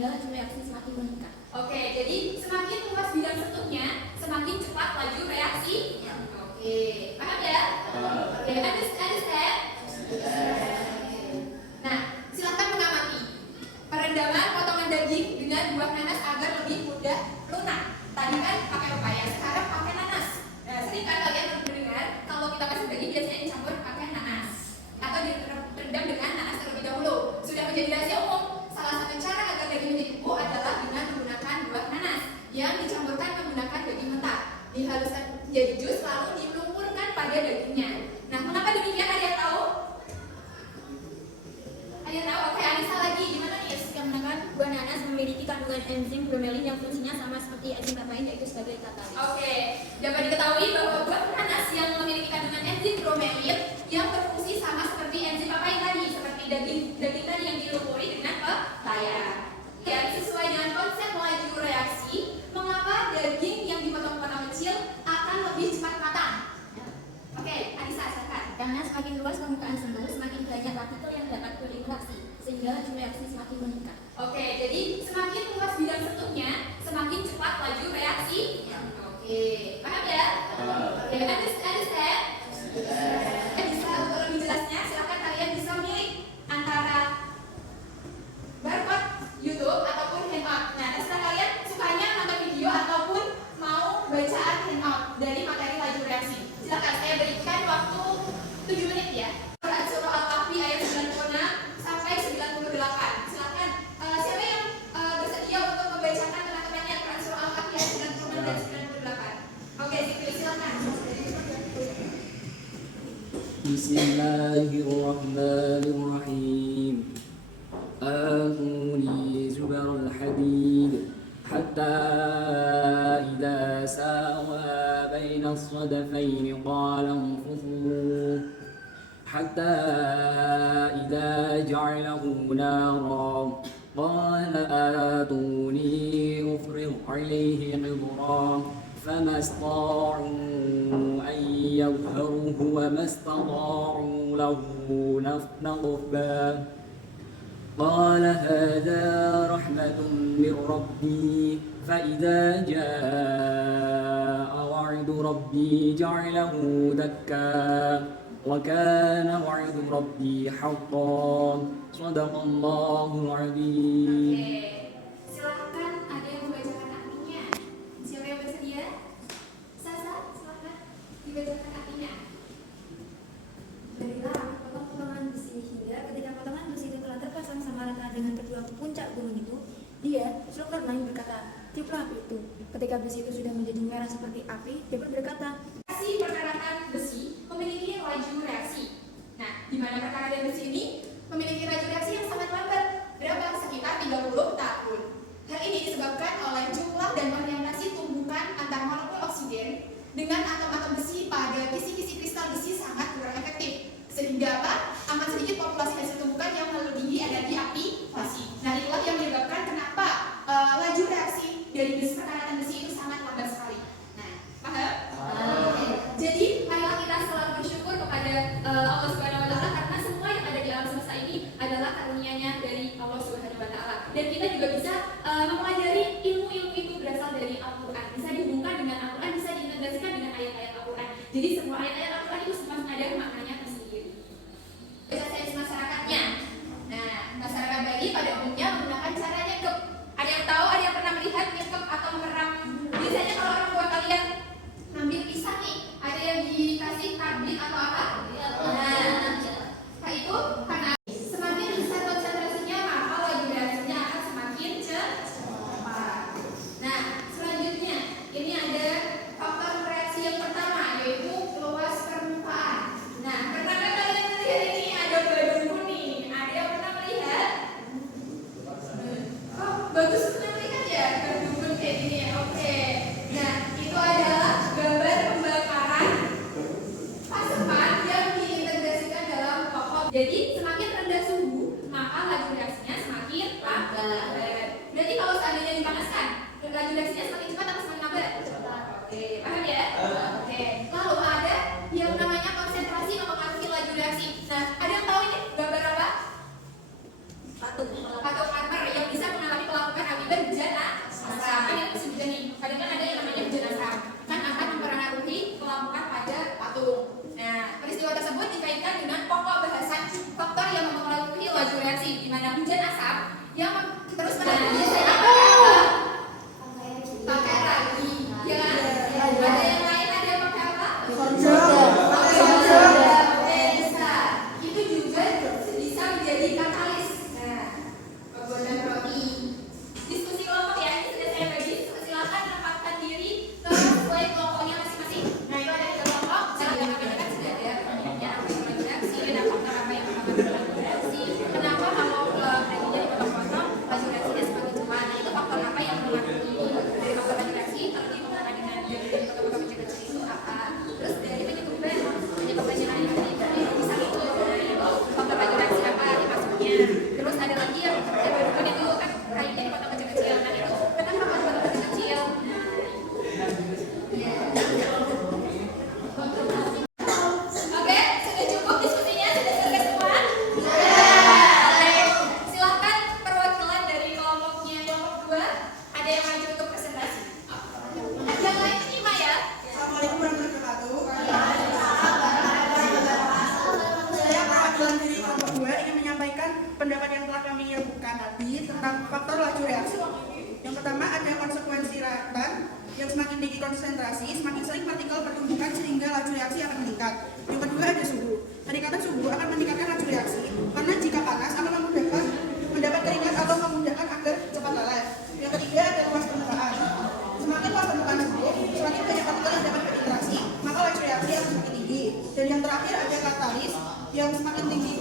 sehingga laju reaksi semakin meningkat. Oke, jadi semakin luas bidang sentuhnya, semakin cepat laju reaksi. Oke, paham ya? Oke, understand? Nah, silakan mengamati perendaman potongan daging dengan buah nanas agar lebih mudah lunak. Tadi kan pakai pepaya, sekarang pakai nanas. Nah, sering kan kalian mendengar kalau kita kasih daging biasanya dicampur pakai nanas atau direndam dengan nanas terlebih dahulu. Sudah menjadi rahasia umum. Salah satu cara agar daging menjadi empuk adalah dengan menggunakan buah nanas yang dicampurkan menggunakan daging mentah. Dihaluskan menjadi jus lalu dilumpurkan pada dagingnya. Nah, mengapa demikian? Ada yang tahu? Ada yang tahu? Oke, Anissa lagi. Gimana nih? Dikarenakan buah nanas memiliki kandungan enzim bromelin yang fungsinya sama seperti enzim papain, yaitu sebagai katalis. Oke, dapat diketahui bahwa buah nanas yang memiliki kandungan enzim bromelin yang berfungsi sama seperti enzim papain tadi, seperti daging tadi yang dilumpuri dengan pepaya. Ya, sesuai dengan konsep laju reaksi, mengapa daging yang dipotong-potong kecil akan lebih cepat matang? Oke, Anissa, silakan. Karena semakin luas permukaan sentuh, semakin banyak partikel yang dapat berinteraksi, sehingga laju reaksi semakin meningkat. Oke, jadi semakin luas bidang sentuhnya, semakin cepat laju reaksi. Oke, paham ya? Oke, understand? Bisa untuk lebih jelasnya, silakan kalian bisa milih antara barcode YouTube ataupun handout. Nah, terserah kalian sukanya nonton video ataupun mau bacaan handout dari materi laju reaksi. Silakan, saya berikan waktu 7 menit ya. Quran surah Al-Kahfi ayat 96 sampai 98. Silakan, siapa yang bersedia untuk membacakan teman-temannya Quran surah Al-Kahfi ayat 96 dan 98? Oke, Zikri, silakan. Bismillahirrahmanirrahim. آتوني زبر الحديد حتى إذا ساوى بين الصدفين قال انفخوا حتى إذا جعله نارا قال آتوني أفرغ عليه قطرا فما استطاعوا أن يظهروه وما استطاعوا له نقبا قال هذا رحمة من ربي فإذا جاء وعد ربي جعله دكا وكان وعد ربي حقا صدق الله العظيم. Oke, silakan ada yang membacakan artinya. Siapa yang bersedia? Sasa, silakan dibacakan artinya. Berilah potongan besi hingga ketika potongan besi itu telah terpasang sama rata dengan kedua puncak gunung itu, dia, Zulkarnain berkata, tiuplah api itu. Ketika besi itu sudah menjadi merah seperti api, dia pun berkata, Reaksi perkaratan besi memiliki laju reaksi. Nah, di mana perkaratan besi ini memiliki laju reaksi yang sangat lambat, berapa? Sekitar 30 tahun. Hal ini disebabkan oleh jumlah dan orientasi tumbukan antar molekul oksigen dengan atom-atom besi pada kisi-kisi kristal besi sangat kurang efektif. Sehingga apa? Amat sedikit populasi hasil tumbukan yang melebihi energi aktivasi. Nah, itulah yang menyebabkan kenapa laju reaksi dari perkaratan besi itu sangat lambat sekali. Nah, paham? Oke. Jadi, marilah kita selalu bersyukur kepada Allah Subhanahu wa taala karena semua yang ada di alam semesta ini adalah karunia-Nya dari Allah Subhanahu wa taala. Dan kita juga bisa mempelajari ilmu-ilmu itu berasal dari Al-Qur'an. Bisa dihubungkan dengan Al-Qur'an, bisa diintegrasikan dengan ayat-ayat Al-Qur'an. Jadi semua ayat-ayat Al-Qur'an itu semua ada maknanya tersendiri. Sains masyarakatnya. Nah, masyarakat Bali pada umumnya menggunakan cara nyekep. Ada yang tahu? Ada yang pernah melihat nyekep atau meram? Biasanya kalau orang tua kalian ngambil pisang nih, ada yang dikasih karbit atau apa? Nah itu karena semakin besar konsentrasinya maka laju reaksinya akan semakin cepat. Nah, selanjutnya ini ada faktor reaksi yang pertama yaitu luas permukaan. Nah, pernah kalian melihat ini ada badung kuning? Ada yang pernah melihat? Oh, bagus pernah melihat ya badung kuning kayak gini ya. Oke. Nah, itu adalah gambar pembakaran pasepan yang diintegrasikan dalam pokok. Jadi semakin rendah suhu maka laju reaksinya semakin lambat. Berarti kalau seandainya dipanaskan, laju reaksinya semakin cepat atau semakin lambat? Oke, paham ya? Oke. Lalu ada yang namanya konsentrasi mempengaruhi laju reaksi. Nah, ada yang tahu ini gambar apa? Patung marmer yang bisa mengalami pelakukan akan meningkatkan laju reaksi karena jika panas akan memudahkan mendapat keringat atau memudahkan agar cepat lalai. Yang ketiga adalah luas permukaan. Semakin luas permukaan sebelum, semakin banyak partikel yang dapat berinteraksi, maka laju reaksi akan semakin tinggi. Dan yang terakhir ada katalis yang semakin tinggi.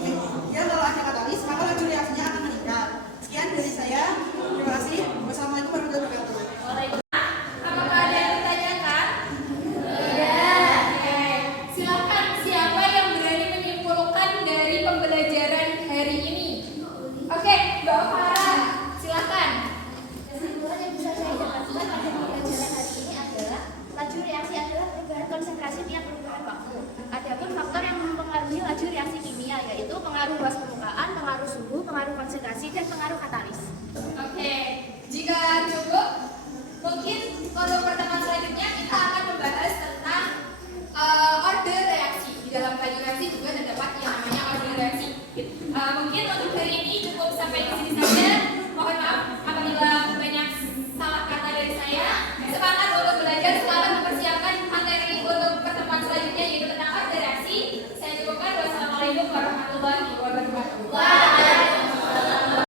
Ya kalau ada katalis, maka laju reaksinya akan meningkat. Sekian dari saya. Terima kasih. Wassalamualaikum warahmatullahi wabarakatuh. Apakah ada yang ditanyakan? Tidak. Oke. Silakan siapa yang berani menyimpulkan dari pembelajaran hari ini? Oke, Mbak Farah, silakan. Kesimpulan yang bisa saya dapatkan pada pembelajaran hari ini adalah laju reaksi adalah perubahan konsentrasi tiap perubahan waktu. Adapun faktor yang mempengaruhi laju reaksi kimia yaitu pengaruh luas permukaan, pengaruh suhu, pengaruh konsentrasi, dan pengaruh katalis. Oke, jika cukup, mungkin untuk